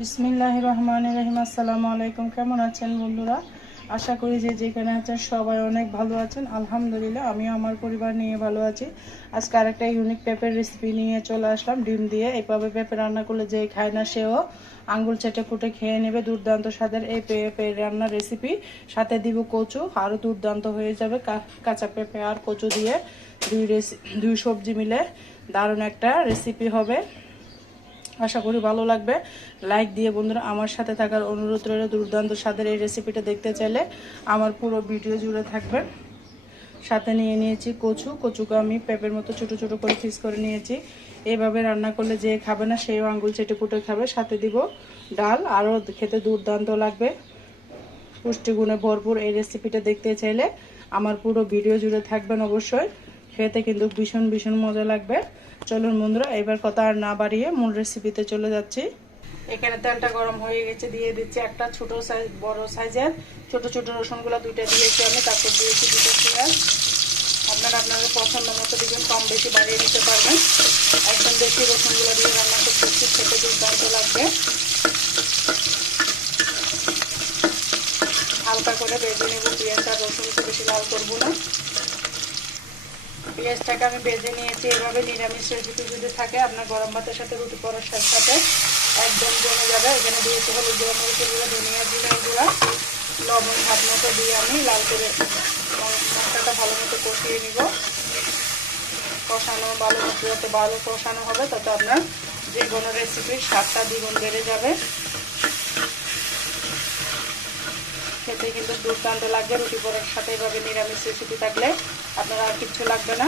বিসমিল্লাহির রহমানির রহিম। আসসালামু আলাইকুম। কেমন আছেন বন্ধুরা? আশা করি যে যেখানে আছেন সবাই অনেক ভালো আছেন। আলহামদুলিল্লাহ আমিও আমার পরিবার নিয়ে ভালো আছি। আজকে আরেকটা ইউনিক পেঁপের রেসিপি নিয়ে চলে আসলাম। ডিম দিয়ে এইভাবে পেঁপে রান্না করলে যে খায় না সেও আঙ্গুল চেটে ফুটে খেয়ে নেবে। দুর্দান্ত স্বাদের এই পেঁপে রান্নার রেসিপি, সাথে দিব কচু, আরও দুর্দান্ত হয়ে যাবে। কাঁচা পেঁপে আর কচু দিয়ে দুই সবজি মিলে দারুণ একটা রেসিপি হবে। আশা করি ভালো লাগবে। লাইক দিয়ে বন্ধুরা আমার সাথে থাকার অনুরোধ রইল। দুর্দান্ত স্বাদের এই রেসিপিটা দেখতে চাইলে আমার পুরো ভিডিও জুড়ে থাকবেন। সাথে নিয়ে নিয়েছি কচুকে আমি পেঁপের মতো ছোট ছোট করে পিস করে নিয়েছি। এইভাবে রান্না করলে যে খাবে না সেও আঙ্গুল চেটে পুটে খাবে। সাথে দিব ডাল, আরও খেতে দুর্দান্ত লাগবে। পুষ্টিগুণে ভরপুর এই রেসিপিটা দেখতে চাইলে আমার পুরো ভিডিও জুড়ে থাকবেন অবশ্যই। খেতে কিন্তু ভীষণ ভীষণ মজা লাগবে। চলুন বন্ধুরা, এবার কথা আর না বাড়িয়ে মূল রেসিপিতে চলে যাচ্ছি। এখানে তেলটা গরম হয়ে গেছে, দিয়ে দিচ্ছি একটা ছোট সাইজ বড় সাইজের ছোট ছোট রসুনগুলো দুইটা দিয়েছি আমি। তারপর দিয়েছি দুটো পেঁয়াজ। আপনারা আপনাদের পছন্দ মতো দিবেন, কম বেশি বাড়িয়ে দিতে পারবেন। একদম বেশি রসুনগুলো দিয়ে রান্না করতে খেতে দুর্দান্ত লাগবে। হালকা করে ভেজে নেব পেঁয়াজ আর রসুনকে, বেশি লাল করবো না। পেঁয়াজটাকে আমি ভেজে নিয়েছি। এভাবে নিরামিষ রেসিপি যদি থাকে আপনার গরম ভাতের সাথে রুটি পরোটার সাথে একদম জমে যাবে। এখানে দিয়েছি হলুদ গুঁড়া, মরিচের গুঁড়া, ধনিয়া জিরার গুঁড়া, লবণ ভাত মতো দিয়ে আমি লাল করে মশলাটা ভালো মতো কষিয়ে নিব। কষানো ভালো মতো, যত ভালো কষানো হবে তত আপনার যে কোনো রেসিপির স্বাদটা দ্বিগুণ বেড়ে যাবে। খেতে কিন্তু দুর্দান্ত লাগবে। রুটি পরোটার সাথে এভাবে নিরামিষ রেসিপি থাকলে আপনার আর কিচ্ছু লাগবে না।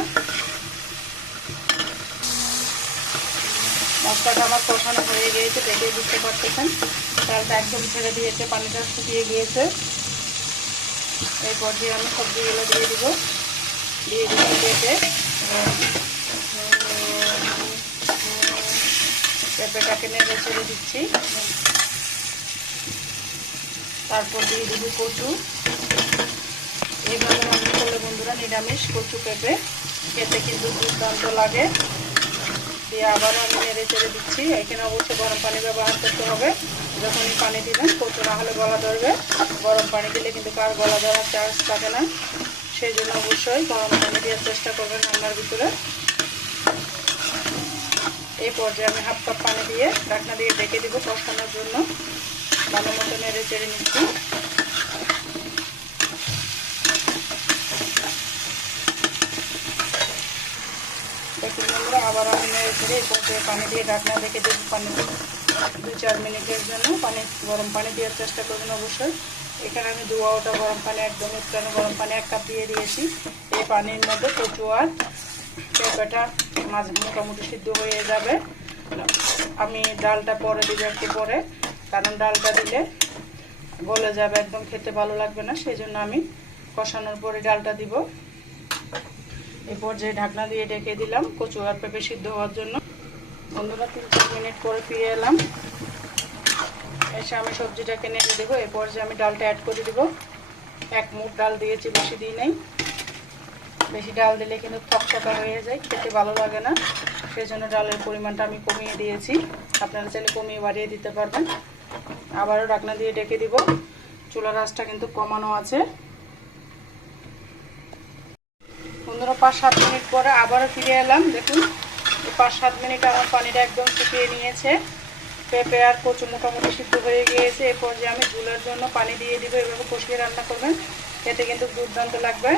মশলাটা আমার কষানো হয়ে গিয়েছে, দেখে বুঝতে পারতেছেন। চালটা একদম ছেড়ে দিয়েছে, পানিটা শুকিয়ে গিয়েছে। এই পর্যায়ে আমি সবজিগুলো দিয়ে দিব পেঁপেটাকে নেড়ে ছেড়ে দিচ্ছি। তারপর দিয়ে দিব কচু। এইভাবে রান্না করলে বন্ধুরা নিরামিষ কচু পেঁপে খেতে কিন্তু দুর্দান্ত লাগে। দিয়ে আবারও আমি নেড়ে চেড়ে দিচ্ছি। এখানে অবশ্যই গরম পানি ব্যবহার করতে হবে। যখনই পানি দিবেন কচু না হলে গলা ধরবে। গরম পানি দিলে কিন্তু কার গলা ধরার চান্স থাকে না। সেই জন্য অবশ্যই গরম পানি দেওয়ার চেষ্টা করবেন রান্নার ভিতরে। এই পর্যায়ে আমি হাফ কাপ পানি দিয়ে ঢাকনা দিয়ে ঢেকে দিব কষানোর জন্য। ভালো মতো নেড়ে চেড়ে নিচ্ছি। দেখুন বন্ধুরা, আবার আমি নেড়ে চেড়ে এই পর্যায়ে পানি দিয়ে ঢাকনা ঢেকে দেব। পানি 2-4 মিনিটের জন্য গরম পানি দেওয়ার চেষ্টা করবেন অবশ্যই। এখানে আমি 2 ওটা গরম পানি, একদম উত্তানো গরম পানি 1 কাপ দিয়ে দিয়েছি। এই পানির মধ্যে কচু আর পেঁপেটা মোটামুটি সিদ্ধ হয়ে যাবে। আমি ডালটা পরে দিব একটু পরে, কারণ ডালটা দিলে গলে যাবে, একদম খেতে ভালো লাগবে না। সেই জন্য আমি কষানোর পরে ডালটা দিব। এই পর্যায়ে ঢাকনা দিয়ে ঢেকে দিলাম কচু আর পেঁপে সিদ্ধ হওয়ার জন্য। বন্ধুরা 3-4 মিনিট পরে ফিরে এলাম। এসে আমি সবজিটাকে নেড়ে দেবো। এই পর্যায়ে আমি ডালটা অ্যাড করে দেবো। 1 মুঠ ডাল দিয়েছি, বেশি দিই নাই। বেশি ডাল দিলে কিন্তু থকথকা হয়ে যায়, খেতে ভালো লাগে না। সেই জন্য ডালের পরিমাণটা আমি কমিয়ে দিয়েছি। আপনারা চাইলে কমিয়ে বাড়িয়ে দিতে পারবেন। আবারও ঢাকনা দিয়ে ঢেকে দিব। চুলার আঁচটা কিন্তু কমানো আছে। বন্ধুরা 5-7 মিনিট পরে আবারও ফিরে এলাম। দেখুন 5-7 মিনিট আমার পানিটা একদম শুকিয়ে নিয়েছে। পেঁপে আর কচু মোটামুটি সিদ্ধ হয়ে গিয়েছে। এই পর্যায়ে আমি ঝোলের জন্য পানি দিয়ে দিব। এভাবে কষিয়ে রান্না করবেন, খেতে কিন্তু দুর্দান্ত লাগবে।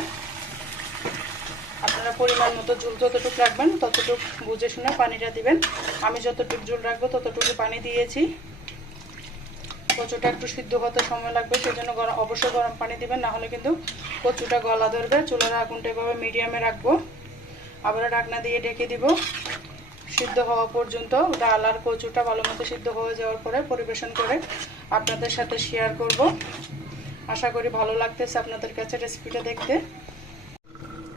আপনারা পরিমাণ মতো ঝোল যতটুকু রাখবেন ততটুকু বুঝে শুনে পানিটা দিবেন। আমি যতটুকু ঝোল রাখবো ততটুকু পানি দিয়েছি। কচুটা একটু সিদ্ধ হতে সময় লাগবে, সেজন্য অবশ্যই গরম পানি দিবেন, না হলে কিন্তু কচুটা গলা ধরবে। চুলার আগুনটা এভাবে মিডিয়ামে রাখবো। আবার ঢাকনা দিয়ে ঢেকে দিব সিদ্ধ হওয়া পর্যন্ত। ডাল আর কচুটা ভালো মতো সিদ্ধ হয়ে যাওয়ার পরে পরিবেশন করে আপনাদের সাথে শেয়ার করব। আশা করি ভালো লাগতেছে আপনাদের কাছে রেসিপিটা দেখতে।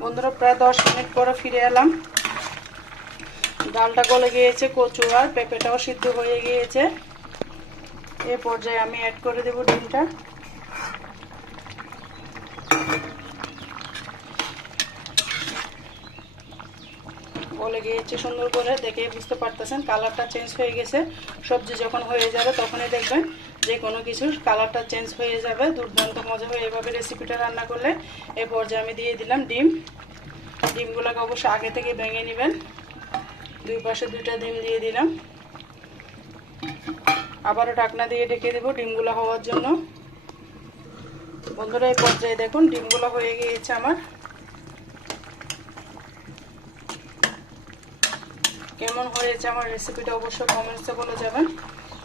বন্ধুরা প্রায় 10 মিনিট পরে ফিরে এলাম। ডালটা গলে গিয়েছে, কচু আর পেঁপেটাও সিদ্ধ হয়ে গিয়েছে। এই পর্যায়ে আমি অ্যাড করে দেব ডিমটা। গলে গিয়েছে সুন্দর করে, দেখে বুঝতে পারতেছেন কালারটা চেঞ্জ হয়ে গেছে। সবজি যখন হয়ে যাবে তখনই দেখবেন যে কোনো কিছুর কালারটা চেঞ্জ হয়ে যাবে। দুর্দান্ত মজা হয় এভাবে রেসিপিটা রান্না করলে। এই পর্যায়ে আমি দিয়ে দিলাম ডিম। ডিমগুলোকে অবশ্যই আগে থেকে ভেঙে নেবেন। দুই পাশে 2টা ডিম দিয়ে দিলাম। আবারও ঢাকনা দিয়ে ঢেকে দেবো ডিমগুলো হওয়ার জন্য। বন্ধুরা এই পর্যায়ে দেখুন ডিমগুলো হয়ে গিয়েছে আমার। কেমন হয়েছে আমার রেসিপিটা অবশ্যই কমেন্টসে বলে যাবেন।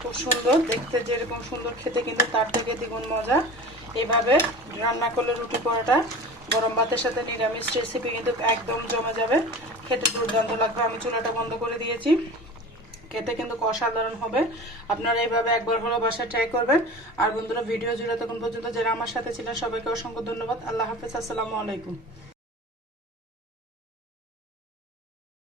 খুব সুন্দর দেখতে, যেরকম সুন্দর খেতে কিন্তু তার থেকে দ্বিগুণ মজা। এইভাবে রান্না করলে রুটি পরোটা গরম ভাতের সাথে নিরামিষ রেসিপি কিন্তু একদম জমে যাবে, খেতে দুর্দান্ত লাগবে। আমি চুলাটা বন্ধ করে দিয়েছি। খেতে কিন্তু অসাধারণ হবে। আপনারা এইভাবে একবার হলো বাসায় ট্রাই করবেন। আর বন্ধুরা ভিডিও জুড়ে তখন পর্যন্ত যারা আমার সাথে ছিলেন সবাইকে অসংখ্য ধন্যবাদ। আল্লাহ হাফেজ, আসসালামু আলাইকুম।